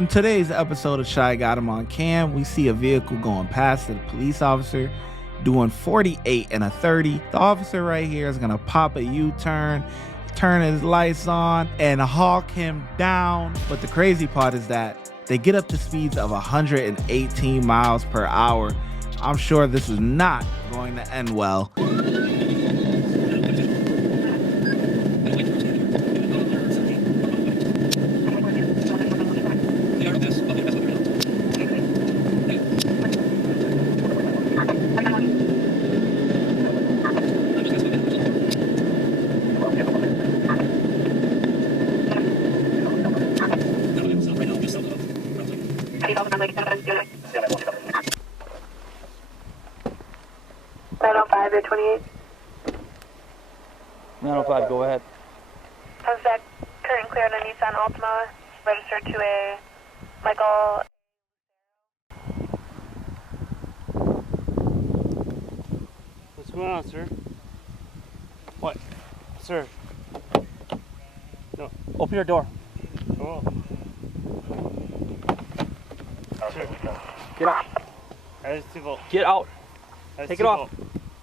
On today's episode of ShyGotEm on Cam, we see a vehicle going past the police officer doing 48 and a 30. The officer right here is gonna pop a U-turn, turn his lights on, and hawk him down. But the crazy part is that they get up to speeds of 118 miles per hour. I'm sure this is not going to end well. 905 to 28. 905, go ahead. How's that? Current clear on a Nissan Altima, registered to a Michael. What's going on, sir? What? Sir? No. Open your door. Oh. Sir. Get out. Get out. Take it off.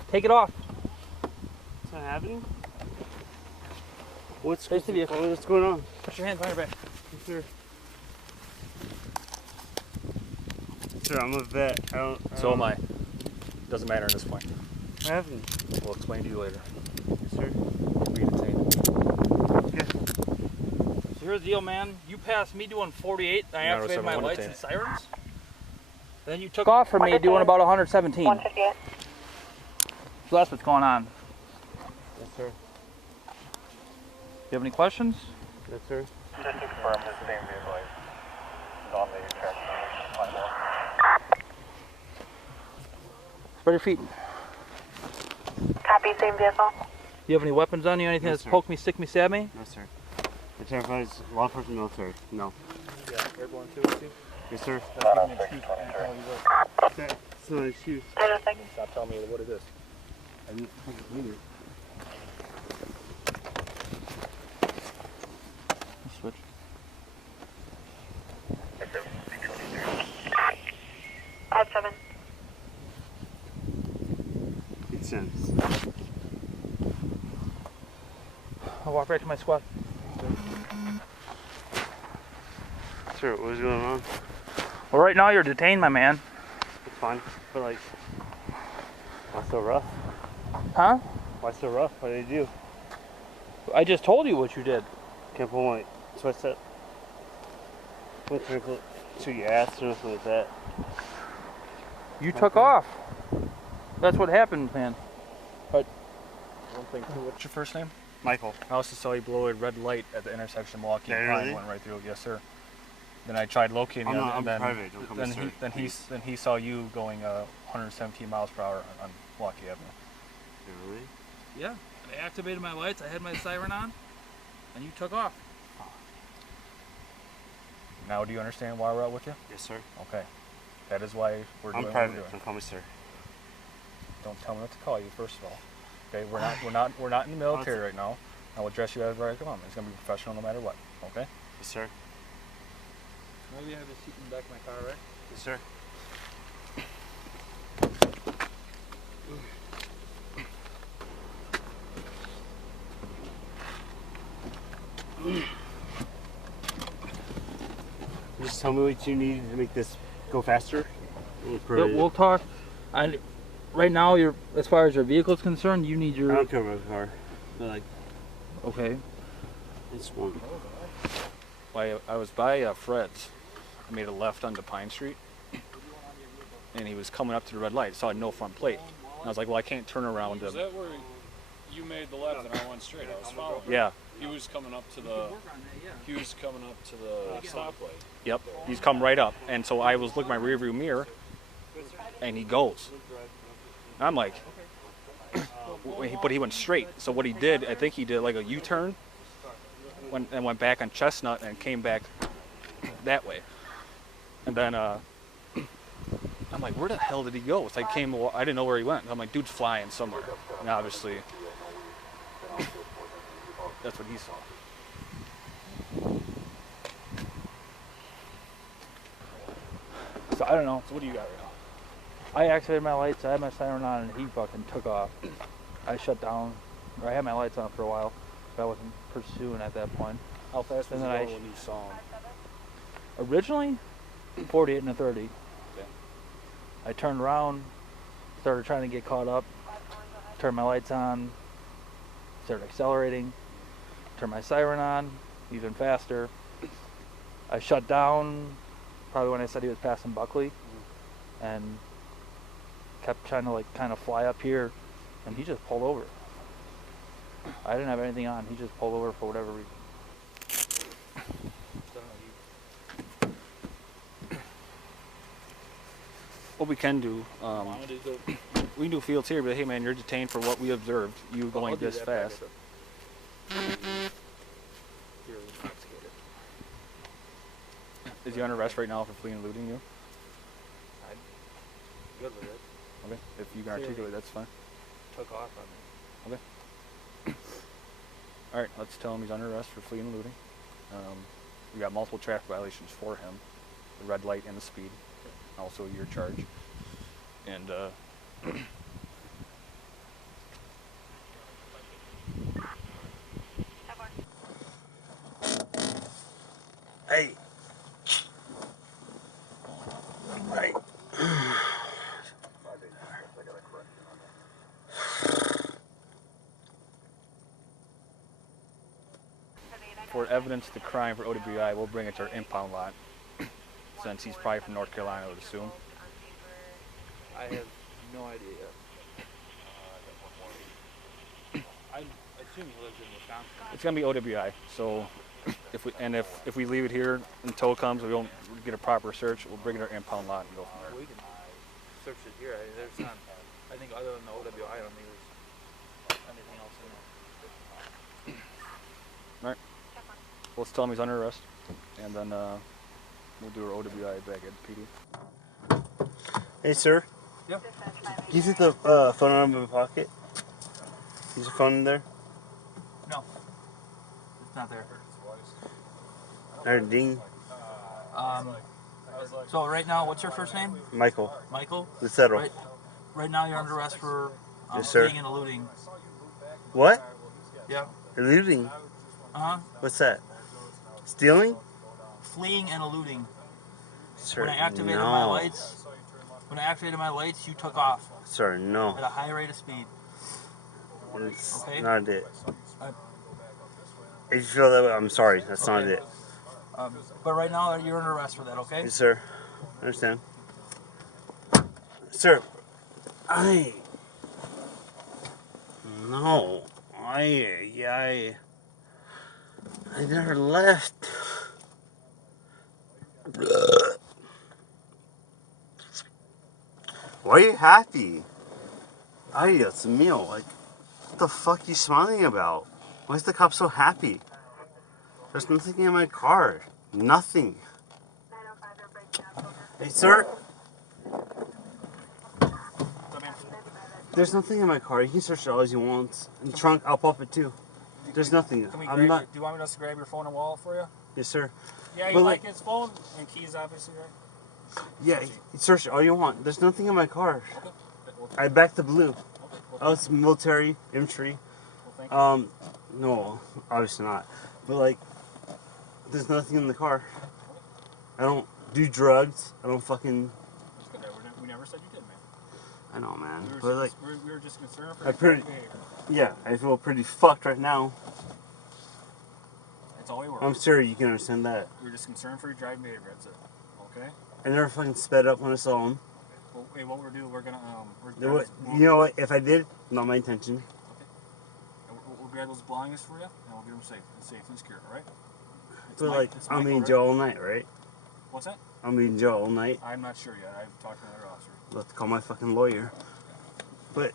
Take it off. What's not happening? What's Face the vehicle. What's going on? Put your hands behind your back. Sir. Sir, I'm a vet. So am I. Doesn't matter at this point. What happened? We'll explain to you later. Yes, sir. You'll be detained. Okay. So here's the deal, man. You passed me doing 48, and I activated my lights and sirens. Then you took off from me doing about 117. 158. So that's what's going on. Yes, sir. You have any questions? Yes, sir. Just to confirm the same vehicle is on the track. Spread your feet. Copy, same vehicle. You have any weapons on you? Anything No, that's sir. poke me, stick me, stab me? No, sir. The terrifies law enforcement military. No. Yeah, airborne too, see? Yes, sir. Don't give me an excuse. I can tell you what. That's not an excuse. 906. Stop telling me what it is. I didn't fucking need it. Switch. Add 7. Makes sense. I'll walk right to my squad. Sir, what is going on? Well, right now you're detained, my man. It's fine. But like, why so rough? Huh? Why so rough? What did you do? I just told you what you did. Can't pull my sweatset. I'm trying to shoot your ass or something like that. You took off. That's what happened, man. One thing too, what's your first name? Michael. I also saw you blow a red light at the intersection Milwaukee and Really? Pine, went right through. Yes, sir. Then I tried locating him, I'm and then private. Don't come to sir. then he saw you going 117 miles per hour on Milwaukee Avenue. Really? Yeah. I activated my lights, I had my siren on, and you took off. Now, do you understand why we're out with you? Yes, sir. Okay. That is why we're doing I'm what we're private. doing. Don't call me sir. Don't tell me what to call you, first of all. Okay, we're not in the military right now. I will address you as I come. It's gonna be professional no matter what. Okay? Yes, sir. Maybe I have a seat in the back of my car, right? Yes, sir. Just tell me what you need to make this go faster. We'll talk. Right now, as far as your vehicle is concerned, you need I your. don't care about the car. But like, Okay. it's one. I was by Fred's. I made a left onto Pine Street, and he was coming up to the red light. Saw no front plate. And I was like, well, I can't turn around. Is that where you made the left and I went straight? I was following. Yeah. He was coming up to the. He was coming up to the stoplight. Yep. He's come right up, and so I was looking at my rearview mirror, and he goes. And I'm like, but he went straight. So what he did, I think he did like a U-turn, and went back on Chestnut and came back that way. And then I'm like, where the hell did he go? So I didn't know where he went. I'm like, dude's flying somewhere. And obviously, that's what he saw. So I don't know. So what do you got right now? I activated my lights, I had my siren on, and he fucking took off. I shut down, or I had my lights on for a while, but I wasn't pursuing at that point. How fast was And he then going when you saw him? Originally, 48 and a 30. Okay. I turned around, started trying to get caught up, turned my lights on, started accelerating, turned my siren on, even faster. I shut down, probably when I said he was passing Buckley, and kept trying to like kind of fly up here, and he just pulled over. I didn't have anything on, he just pulled over for whatever reason. What we can do, we can do fields here, but hey man, you're detained for what we observed, you going this fast. Is he under arrest right now for fleeing and looting you? I'm good with it. Okay, if you can articulate, that's fine. Took off on me. Okay. Alright, let's tell him he's under arrest for fleeing and looting. We got multiple traffic violations for him. The red light and the speed. Also your charge. And Hey. Hey. for evidence of the crime for OWI, we'll bring it to our impound lot. Since he's probably from North Carolina, I would assume. I have no idea yet. I assume he lives in Wisconsin. It's gonna be OWI. So if we leave it here until it comes, we don't get a proper search. We'll bring it to our impound lot and go from there. We can search it here. There's not. I think other than the OWI, I don't think there's anything else in there. All right. Let's tell him he's under arrest, and then we'll do our OWI back at PD. Hey, sir. Yeah. Can you take the phone out of my pocket? Is your phone in there? No, it's not there. I heard a ding. So right now, what's your first name? Michael. Michael. Lucero. Right now, you're under arrest for Yes, sir. fleeing and eluding. What? Yeah. Eluding? Uh-huh. What's that? Stealing? Fleeing and eluding. Sir, When I activated no. my lights, you took off Sir, no. at a high rate of speed. It's Okay. not it. Uh, If you feel that way, I'm sorry. That's not Okay. it. But right now, you're under arrest for that, okay? Yes, sir. I understand. Sir, no. I never left. Why are you happy? Ay, Dios mío. Like, what the fuck are you smiling about? Why is the cop so happy? There's nothing in my car. Nothing. Hey, sir. There's nothing in my car. You can search it all as you want. In the trunk, I'll pop it too. There's nothing. I'm not. Do you want me to grab your phone and wallet for you? Yes, sir. Yeah, you But, like his phone and keys, obviously, right? Yeah, you search it all you want. There's nothing in my car. Okay. Well, I backed the blue. okay. Well, Oh, it's military, infantry. thank you. No, obviously not. But like, there's nothing in the car. I don't do drugs. I don't fucking. That's good. We never said you did, man. I know, man. We were, But like, we were just concerned for I your pretty- behavior. yeah, I feel pretty fucked right now. That's all we were. I'm sure you can understand that. We were just concerned for your driving behavior. That's it. Okay. I never fucking sped up when I saw him. Well, hey, what we're doing? We're gonna You know what? If I did, not my intention. We'll grab those belongings for you, and we'll get them safe and secure. All right. It's But Mike- like, it's I'll Michael, be in right? jail all night, right? What's that? I'll be in jail all night. I'm not sure yet. I've talked to another officer. I'll have to call my fucking lawyer. But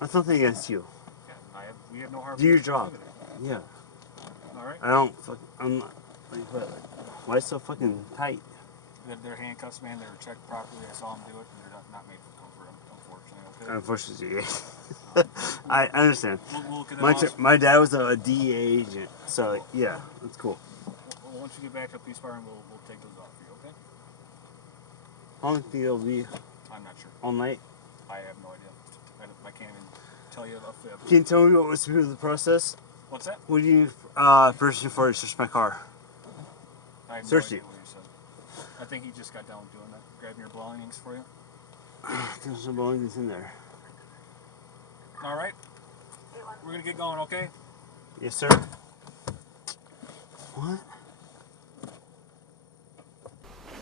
that's nothing against you. Yeah, we have no harm. Do your job. Yeah. All right. I don't fuck. I'm not. Like, what? Why so fucking tight? They're handcuffs, man. They were checked properly. I saw them do it, and they're not made for comfort, unfortunately. Okay. Unfortunately, I understand. We'll look at that. My dad was a DEA agent, so yeah, that's cool. Once you get back to the police department, we'll take those off for you, okay? How long do you think it'll be? I'm not sure. All night? I have no idea. I can't even tell you a fib. Can you tell me what was through the process? What's that? What do you need permission for to search my car? I have no Search idea it. what you said. I think he just got done doing that. Grabbing your belongings for you. There's some belongings in there. All right. We're gonna get going, okay? Yes, sir. What?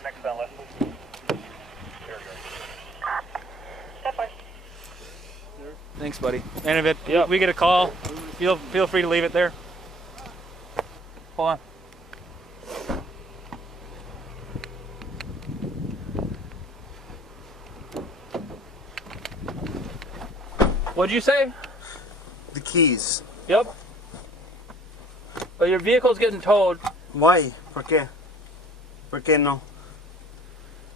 Next on list. There we go. Step by. Thanks, buddy. And if we get a call, feel free to leave it there. Hold on. What'd you say? The keys. Yep. Well, your vehicle's getting towed. Why? ¿Por qué? ¿Por qué no?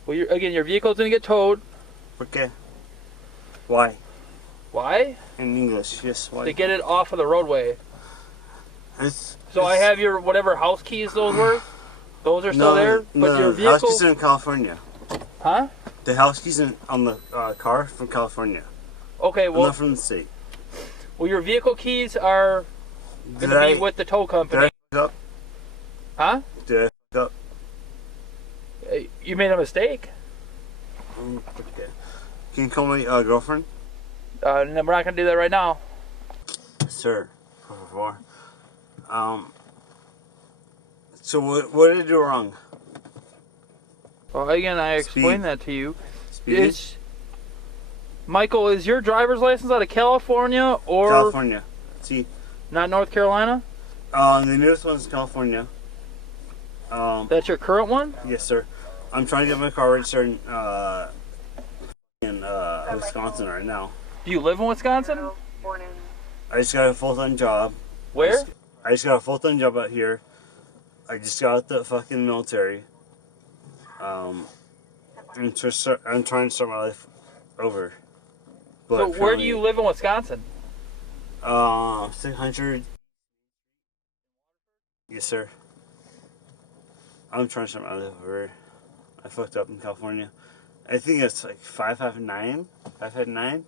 Well, your vehicle's gonna get towed. ¿Por qué? Why? Why? In English, yes. Why? To get it off of the roadway. So I have your whatever house keys those were. Those are still there, but your the house vehicle. keys are in California. Huh? The house keys on the car from California. Okay, I'm well, not from the state. well, your vehicle keys are gonna be with the tow company. Did I fuck up? Huh? Did I fuck up? You made a mistake. Okay. Can you call my girlfriend? No, we're not gonna do that right now. Sir, por favor. So what did I do wrong? Well, again, I explained Speed. that to you. Speed? Michael, is your driver's license out of California or California. See? not North Carolina? The newest one's California. That's your current one? Yes, sir. I'm trying to get my car registered in Wisconsin right now. Do you live in Wisconsin? I just got a full-time job. Where? I just got a full-time job out here. I just got out the fucking military. I'm trying to start my life over. But So where do you live in Wisconsin? 600. Yes, sir. I'm trying to start my life over. I fucked up in California. I think it's like 559. 559.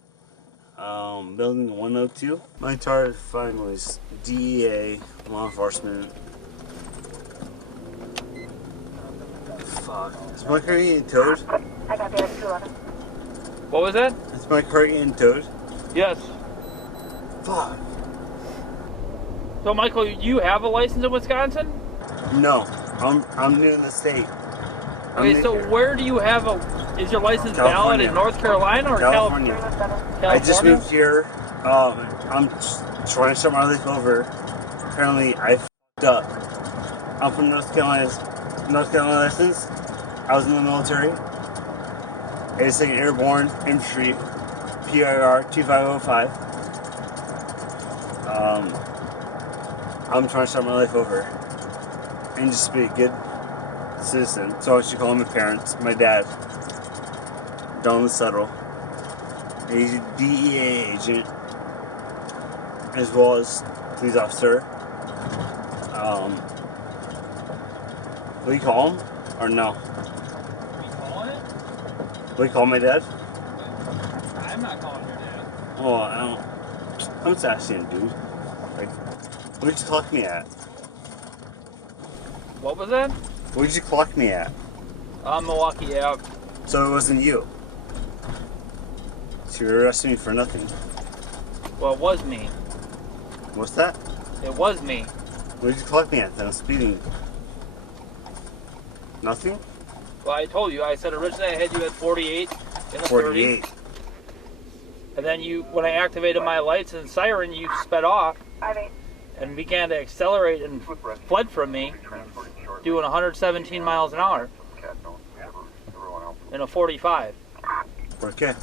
Building 102. My target find was DEA, law enforcement. Fuck. Is my car getting towed? I got the X211. What was that? Is my car getting towed? Yes. Fuck. So Michael, you have a license in Wisconsin? No, I'm new in the state. Okay, so where do you have is your license valid California. in North Carolina or California. California? I just moved here. I'm trying to start my life over. Apparently, I fucked up. I'm from North Carolina license. I was in the military. I was taking airborne infantry, PIR 2505. I'm trying to start my life over and just be a good citizen. So I should call my parents, my dad, Don Settle. He's a DEA agent, as well as police officer. Will you call him or no? You calling it? Will you call my dad? I'm not calling your dad. Oh, I don't. I'm just asking, dude. Like, where'd you clock me at? What was that? Where'd you clock me at? Milwaukee Ave. So it wasn't you. So you're arresting me for nothing. Well, it was me. What's that? It was me. Where'd you clock me at then? I'm speeding. Nothing? Well, I told you. I said originally I had you at 48 in the 48. 30. And then when I activated my lights and siren, you sped off and began to accelerate and fled from me, doing 117 miles an hour in a 45. ¿Por qué?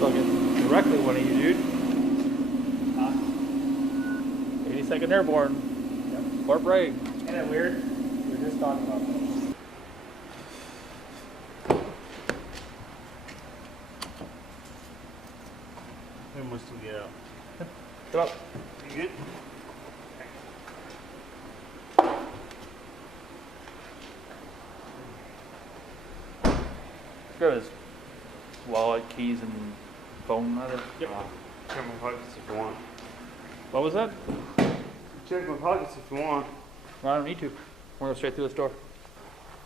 Fucking directly one of you, dude. 82nd Airborne. Yep. Fort Bragg. Isn't that weird? We were just talking about that. When must we get out? Get up. You good? Grab his wallet, keys, and phone. Yep. Check my pockets if you want. What was that? Check my pockets if you want. I don't need to. We're going straight through this door.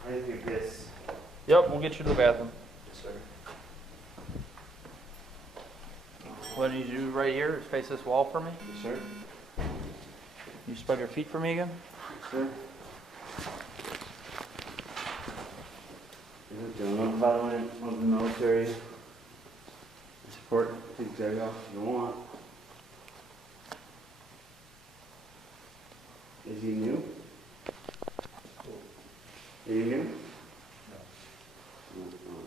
I need to get this. Yep, we'll get you to the bathroom. Yes, sir. What do you do right here is face this wall for me. Yes, sir. You spread your feet for me again. Yes, sir. Doing a violent of the military. Support the executive office if you want. Is he new? Are you new?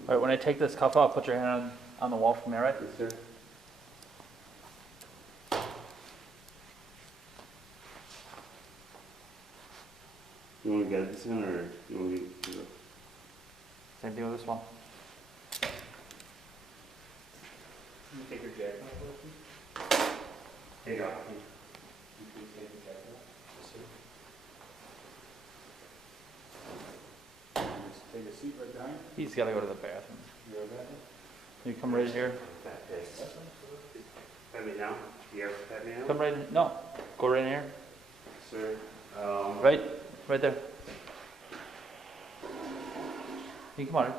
All right, when I take this cuff off, put your hand on the wall for me, all right? Yes, sir. You want to get this in, or you want to do it? Same thing with this one. You take your jacket off, Take it off. You please take your jacket off. Yes, sir. Just take a seat right behind. He's got to go to the bathroom. You go back. You come right here. Pat me now. You ever pat me now? Come right in. No, go right in here. Sir. Right there. You come on.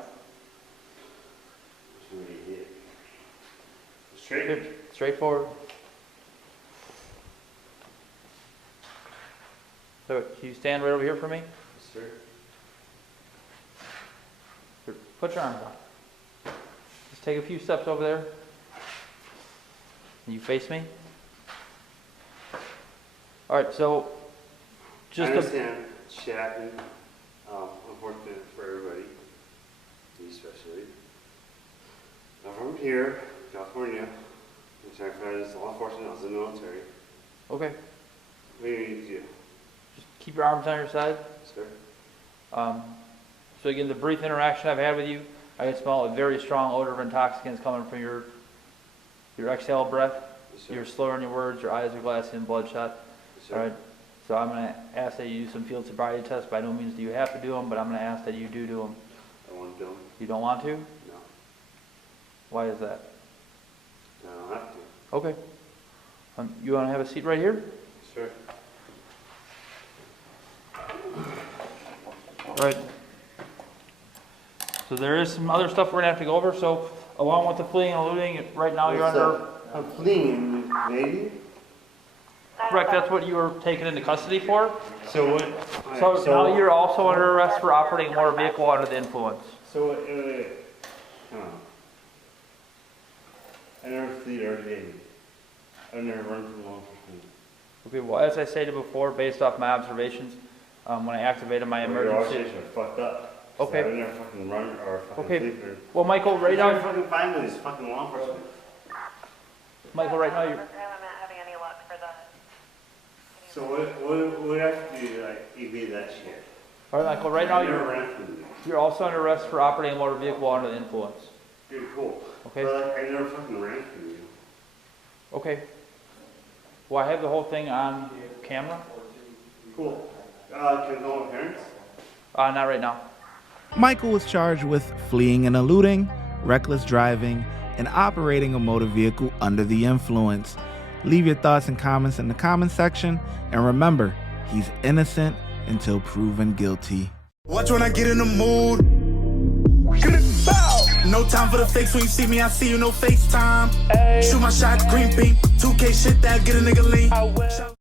Straight. Here, straight forward. So, can you stand right over here for me? Yes, sir. Here, put your arms out. Just take a few steps over there. And you face me. All right, so I just understand shit happened. Unfortunate for everybody, me especially. I'm from here, California. I'm sorry for this law enforcement. I was in the military. okay. What do you need to do, Just keep your arms on your side. sir? So again, the brief interaction I've had with you, I can smell a very strong odor of intoxicants coming from your exhale breath. Yes, sir. You're slurring your words, your eyes are glassy and bloodshot. Yes, sir. All right. So I'm going to ask that you do some field sobriety tests. By no means do you have to do them, but I'm going to ask that you do them. I want to do them. You don't want to? No. Why is that? No, I don't have to. Okay. You want to have a seat right here? Yes, sir. All right. So there is some other stuff we're going to have to go over. So along with the fleeing and eluding, right now you're under... I'm fleeing, lady. Correct, that's what you were taken into custody for. So what? So now you're also under arrest for operating a motor vehicle under the influence. So wait. Come on. I never fleed or evaded. I've never run from law enforcement. Okay, well, as I stated before, based off my observations, when I activated my Your emergency... organization are fucked up. Okay. So I've never fucking run or fucking Okay. fleed for... Well, Michael, right Never now... fucking find these fucking law enforcement. Michael, right now you're... I'm not having any luck for the... So what I have to do to like evade that shit? All right, Michael, right now I never you're... ran from you. You're also under arrest for operating a motor vehicle under the influence. Dude, cool. Okay. But like, I never fucking ran from you. Okay. Well, I have the whole thing on camera. Cool. Can I call my parents? Not right now. Michael was charged with fleeing and eluding, reckless driving, and operating a motor vehicle under the influence. Leave your thoughts and comments in the comment section, and remember, he's innocent until proven guilty. Watch when I get in the mood. No time for the fakes. When you see me, I see you, no FaceTime. Shoot my shot, green beam. 2K shit that get a nigga lean.